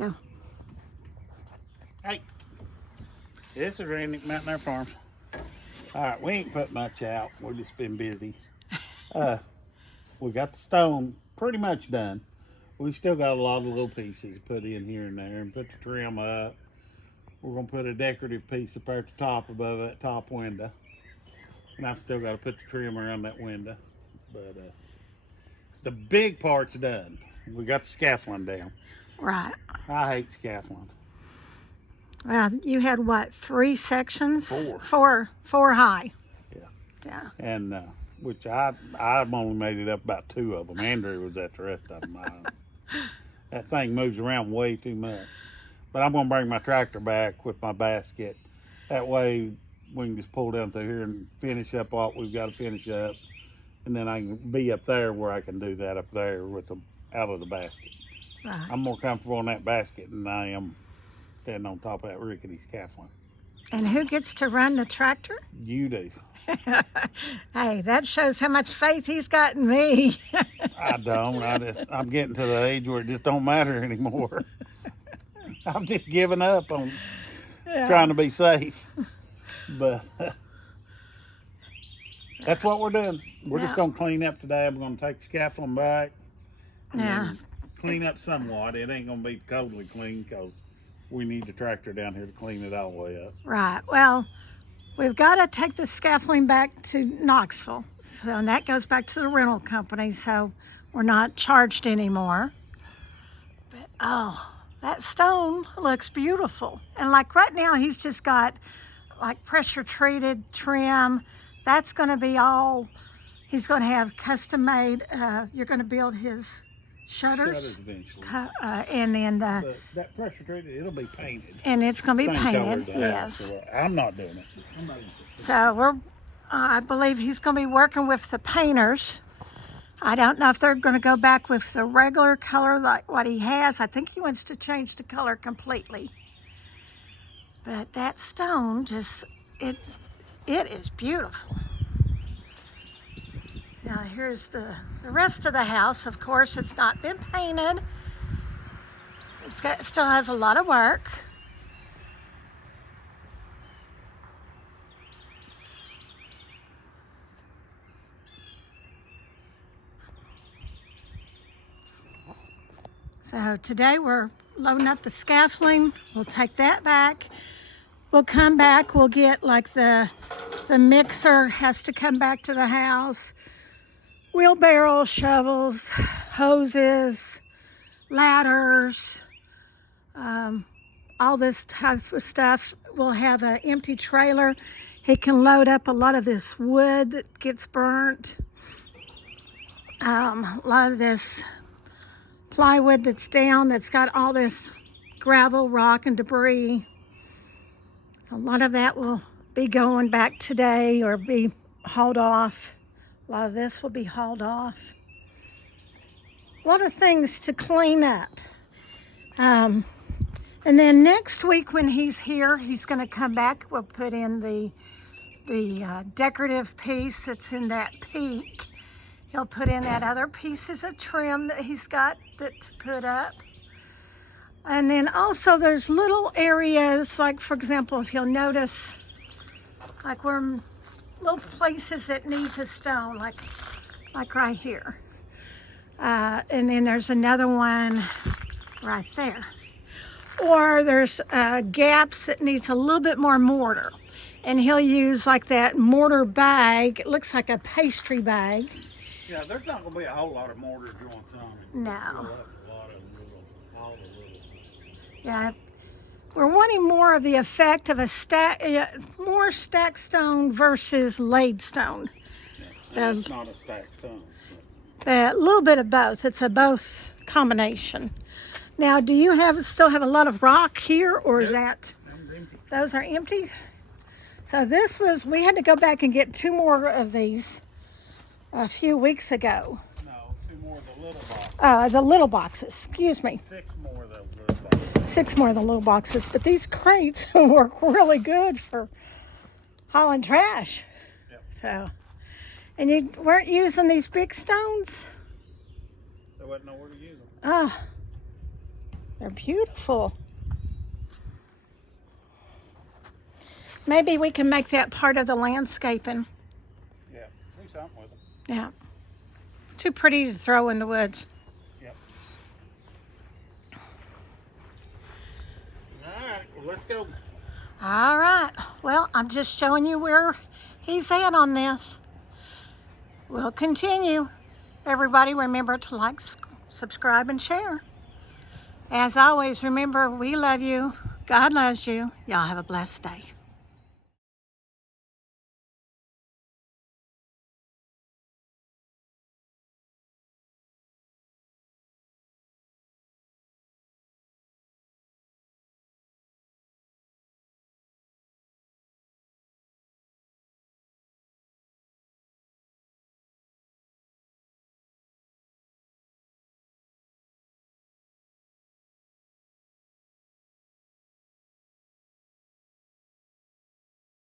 Go. Hey, this is Randy at Mountain Air Farms. All right, we ain't put much out. We've just been busy. We got the stone pretty much done. We still got a lot of little pieces to put in here and there and put the trim up. We're going to put a decorative piece up there at the top above that top window. And I've still got to put the trim around that window. But the big part's done. We got the scaffolding down. Right. I hate scaffolding. Well, you had what, 3 sections? Four. Four high. Yeah. Yeah. And which I've only made it up about 2 of them. Andrew was at the rest of them. That thing moves around way too much. But I'm going to bring my tractor back with my basket. That way we can just pull down through here and finish up what we've got to finish up. And then I can be up there where I can do that up there with them out of the basket. Right. I'm more comfortable in that basket than I am standing on top of that rickety scaffolding. And who gets to run the tractor? You do. Hey, that shows how much faith he's got in me. I don't. I'm getting to the age where it just don't matter anymore. I'm just giving up on trying to be safe. But that's what we're doing. We're just going to clean up today. I'm going to take the scaffolding back. And clean up somewhat. It ain't going to be totally clean because we need the tractor down here to clean it all the way up. Right. Well, we've got to take the scaffolding back to Knoxville. So, and that goes back to the rental company. So we're not charged anymore. But, oh, that stone looks beautiful. And like right now, he's just got like pressure treated trim. That's going to be all, he's going to have custom made. You're going to build his shutters eventually. And then But that pressure treated, it'll be painted. And it's going to be Same painted, color yes. So I'm not doing it. So I believe he's going to be working with the painters. I don't know if they're going to go back with the regular color like what he has. I think he wants to change the color completely. But that stone just, it is beautiful. Now here's the rest of the house. Of course, it's not been painted. It still has a lot of work. So today we're loading up the scaffolding. We'll take that back. We'll come back. We'll get like the mixer has to come back to the house. Wheelbarrows, shovels, hoses, ladders, all this type of stuff. We'll have an empty trailer. He can load up a lot of this wood that gets burnt. A lot of this plywood that's down, that's got all this gravel, rock, and debris. A lot of that will be going back today or be hauled off. A lot of this will be hauled off. A lot of things to clean up. And then next week when he's here, he's going to come back. We'll put in the decorative piece that's in that peak. He'll put in that other pieces of trim that he's got to put up. And then also there's little areas, like for example, if you'll notice, like we're little places that needs a stone, like right here. And then there's another one right there. Or there's gaps that needs a little bit more mortar. And he'll use like that mortar bag. It looks like a pastry bag. Yeah, there's not going to be a whole lot of mortar joints on it. No. All the little. Yeah, we're wanting more of the effect of a more stacked stone versus laid stone. Yeah, it's not a stacked stone. A little bit of both. It's a both combination. Now, do you still have a lot of rock here, or is that those are empty? So we had to go back and get 2 more of these a few weeks ago. No, 2 more of the little boxes. The little boxes, excuse me. 6 more of those little boxes. 6 more of the little boxes, but these crates work really good for hauling trash. Yep. So, and you weren't using these big stones? There wasn't nowhere to use them. Oh, They're beautiful. Maybe we can make that part of the landscaping. Yeah, do something with them. Yeah. Too pretty to throw in the woods. Yep. All right, well, let's go. All right. Well, I'm just showing you where he's at on this. We'll continue. Everybody remember to like, subscribe, and share. As always, remember, we love you. God loves you. Y'all have a blessed day.